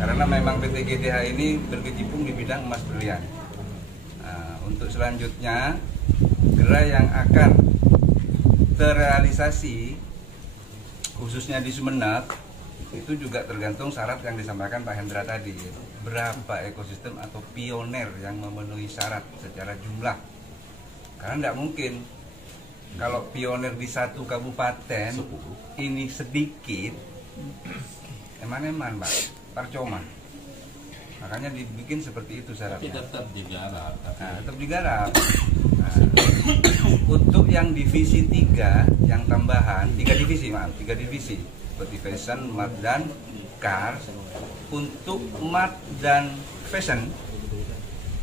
karena memang PT GTH ini berkecimpung di bidang emas berlian. Nah, untuk selanjutnya gerai yang akan terrealisasi khususnya di Sumeneb itu juga tergantung syarat yang disampaikan Pak Hendra tadi, berapa ekosistem atau pioner yang memenuhi syarat secara jumlah. Karena tidak mungkin kalau pioner di satu kabupaten ini sedikit, eman-eman Pak, percuma. Makanya dibikin seperti itu syaratnya. Tapi tetap digarap. Tetap digarap. Nah, untuk yang divisi 3, yang tambahan, 3 divisi seperti fashion, mat dan car. Untuk mat dan fashion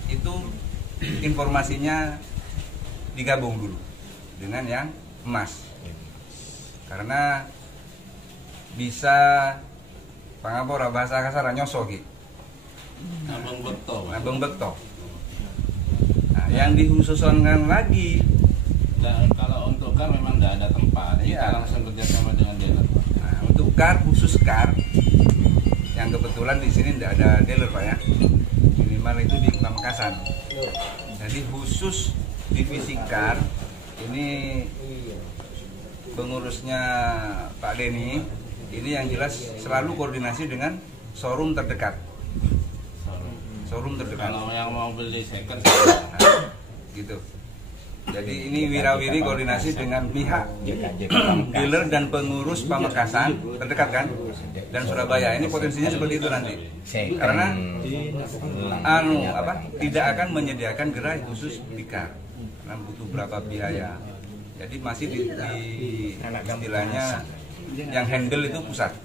itu informasinya digabung dulu dengan yang emas, karena bisa pangapora bahasa kasar nyosok gitu. Abang beto. Nah, yang dikhususkan lagi. Dan kalau untuk car memang tidak ada tempat, kita langsung kerjasama dengan dealer. Nah, untuk car khusus car, yang kebetulan di sini tidak ada dealer Pak ya, minimal itu di Pamekasan. Jadi khusus divisi car ini pengurusnya Pak Denny, ini yang jelas selalu koordinasi dengan showroom terdekat. Kalau yang mau beli second, gitu. Jadi ini wirawiri koordinasi dengan pihak dealer dan pengurus Pamekasan terdekat kan, dan Surabaya. Ini potensinya seperti itu nanti. Karena tidak akan menyediakan gerai khusus tikar, karena butuh berapa biaya. Jadi masih di istilahnya yang handle itu pusat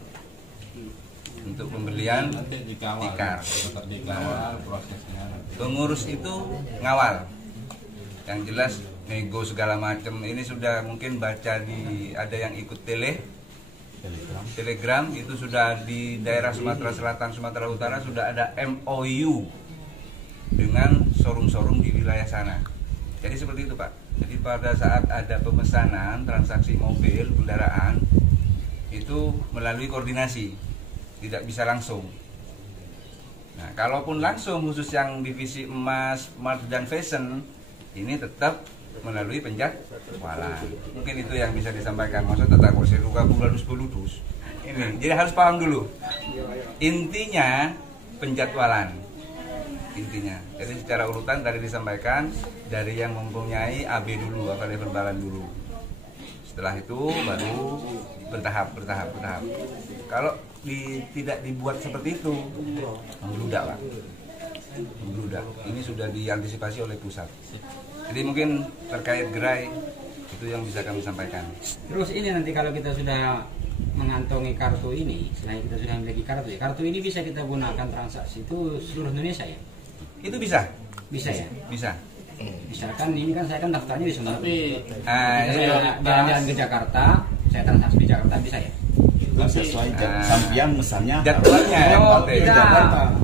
untuk pembelian tikar. Pengurus itu ngawal, yang jelas nego segala macam. Ini sudah mungkin baca ada yang ikut telegram itu sudah di daerah Sumatera Selatan, Sumatera Utara sudah ada MOU dengan showroom-showroom di wilayah sana. Jadi seperti itu Pak. Jadi pada saat ada pemesanan transaksi mobil kendaraan itu melalui koordinasi, tidak bisa langsung. Nah, kalaupun langsung khusus yang divisi emas, mat dan fashion ini tetap melalui penjadwalan. Mungkin itu yang bisa disampaikan. Maksudnya tak kok seruka bulus beludus. Ini jadi harus paham dulu. Intinya penjadwalan. Intinya. Jadi secara urutan tadi disampaikan dari yang mempunyai AB dulu, apa level balan dulu. Setelah itu baru bertahap. Kalau tidak dibuat seperti itu, membludak Pak. Membludak. Ini sudah diantisipasi oleh pusat. Jadi mungkin terkait gerai itu yang bisa kami sampaikan. Terus ini nanti kalau kita sudah mengantongi kartu ini, selain kita sudah memiliki kartu ini bisa kita gunakan transaksi itu seluruh Indonesia ya? Itu bisa. Bisa ya? Bisa. Misalkan ini kan saya kan daftarnya di Sumatera. Tapi jalan-jalan ke Jakarta, saya transaksi di Jakarta bisa ya? Sesuai sampian misalnya jadwalnya. Kita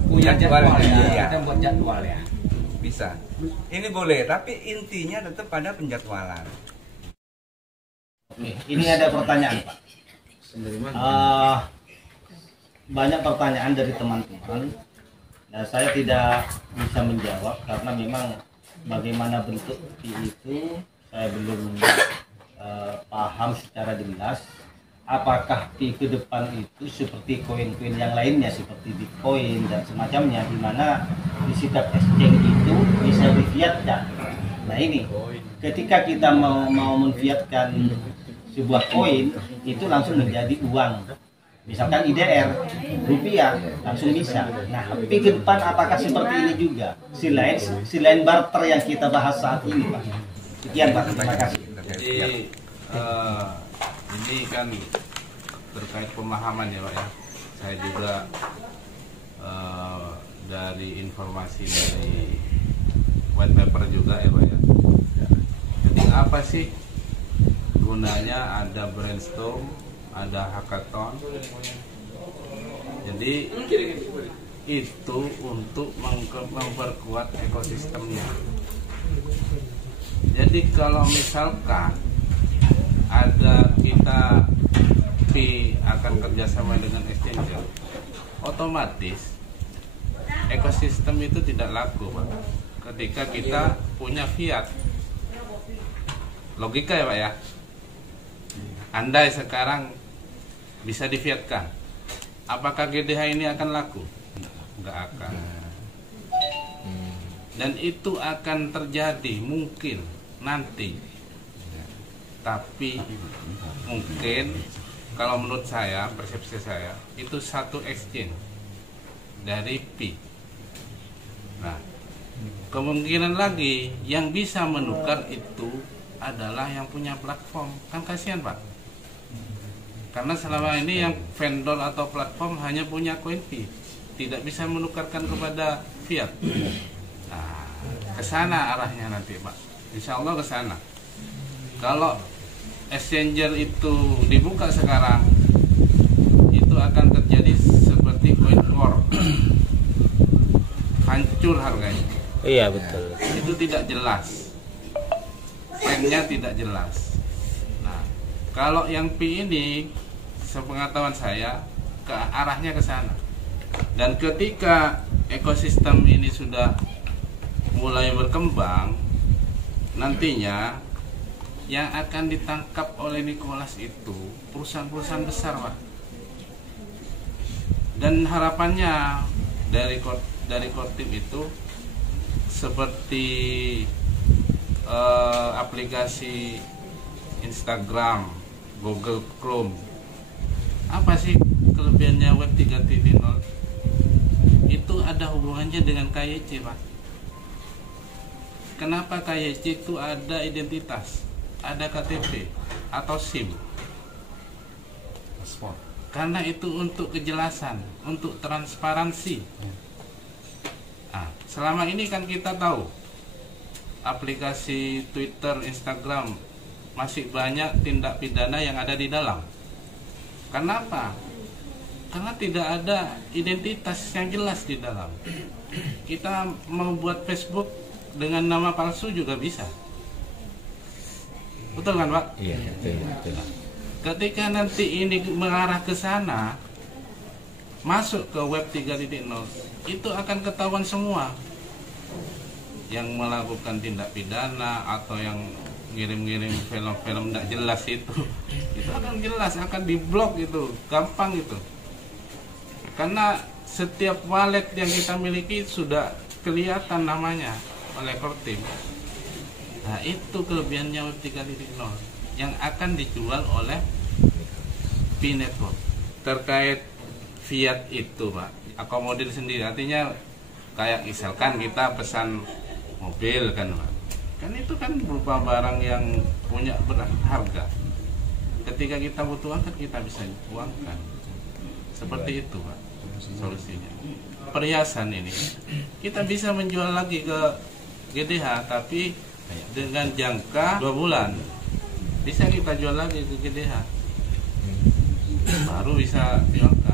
punya jadwal ya. Kita buat jadwal ya. Bisa. Ini boleh, tapi intinya tetap pada penjadwalan. Oke, ini ada pertanyaan Pak. Banyak pertanyaan dari teman-teman. Nah, saya tidak bisa menjawab karena memang bagaimana bentuk fee itu saya belum paham secara jelas. Apakah fee ke depan itu seperti koin-koin yang lainnya seperti Bitcoin dan semacamnya, di mana di setiap exchange itu bisa difiatkan. Nah ini, ketika kita mau menfiatkan sebuah koin itu langsung menjadi uang. Misalkan IDR, rupiah, langsung bisa. Nah, fee ke depan apakah seperti ini juga? Selain barter yang kita bahas saat ini, Pak. Sekian, Pak. Terima kasih. Jadi ini kan terkait pemahaman ya Pak ya. Saya juga dari informasi dari white paper juga ya Pak ya. Jadi apa sih gunanya ada brainstorm, ada hackathon? Jadi itu untuk memperkuat ekosistemnya. Jadi kalau misalkan ada kita akan kerjasama dengan exchanger, otomatis ekosistem itu tidak laku, Pak. Ketika kita punya fiat, logika ya Pak ya. Andai sekarang bisa difiatkan, apakah GDH ini akan laku? Enggak akan. Dan itu akan terjadi mungkin nanti. Tapi mungkin kalau menurut saya, persepsi saya, itu satu exchange dari Pi. Nah, kemungkinan lagi yang bisa menukar itu adalah yang punya platform. Kan kasihan Pak, karena selama ini yang vendor atau platform hanya punya koin Pi, tidak bisa menukarkan kepada fiat. Nah, kesana arahnya nanti Pak, insya Allah kesana. Kalau exchanger itu dibuka sekarang, itu akan terjadi seperti koin core, hancur harganya. Iya betul. Itu tidak jelas, trennya tidak jelas. Nah, kalau yang Pi ini, sepengetahuan saya, ke arahnya ke sana. Dan ketika ekosistem ini sudah mulai berkembang, nantinya yang akan ditangkap oleh Nicholas itu perusahaan-perusahaan besar, Pak. Dan harapannya dari Kortip itu seperti aplikasi Instagram, Google Chrome. Apa sih kelebihannya Web 3.0? Itu ada hubungannya dengan KYC, Pak. Kenapa KYC itu ada identitas, ada KTP atau SIM? Karena itu untuk kejelasan, untuk transparansi. Nah, selama ini kan kita tahu aplikasi Twitter, Instagram masih banyak tindak pidana yang ada di dalam. Kenapa? Karena tidak ada identitas yang jelas di dalam. Kita membuat Facebook dengan nama palsu juga bisa. Betul kan Pak? Iya betul. Ketika nanti ini mengarah ke sana, masuk ke Web 3.0, itu akan ketahuan semua. Yang melakukan tindak pidana atau yang ngirim-ngirim film-film tidak jelas itu akan jelas, akan diblok itu, gampang itu. Karena setiap wallet yang kita miliki sudah kelihatan namanya oleh Kortip. Nah, itu kelebihannya Web 3.0 yang akan dijual oleh Pi Network. Terkait fiat itu Pak, akomodir sendiri, artinya kayak misalkan kita pesan mobil kan Pak, kan itu kan berupa barang yang punya berharga. Ketika kita butuh uang kan kita bisa uangkan. Seperti itu Pak solusinya. Perhiasan ini kita bisa menjual lagi ke GDH, tapi dengan jangka 2 bulan bisa kita jual lagi ke GDH, baru bisa diangkat.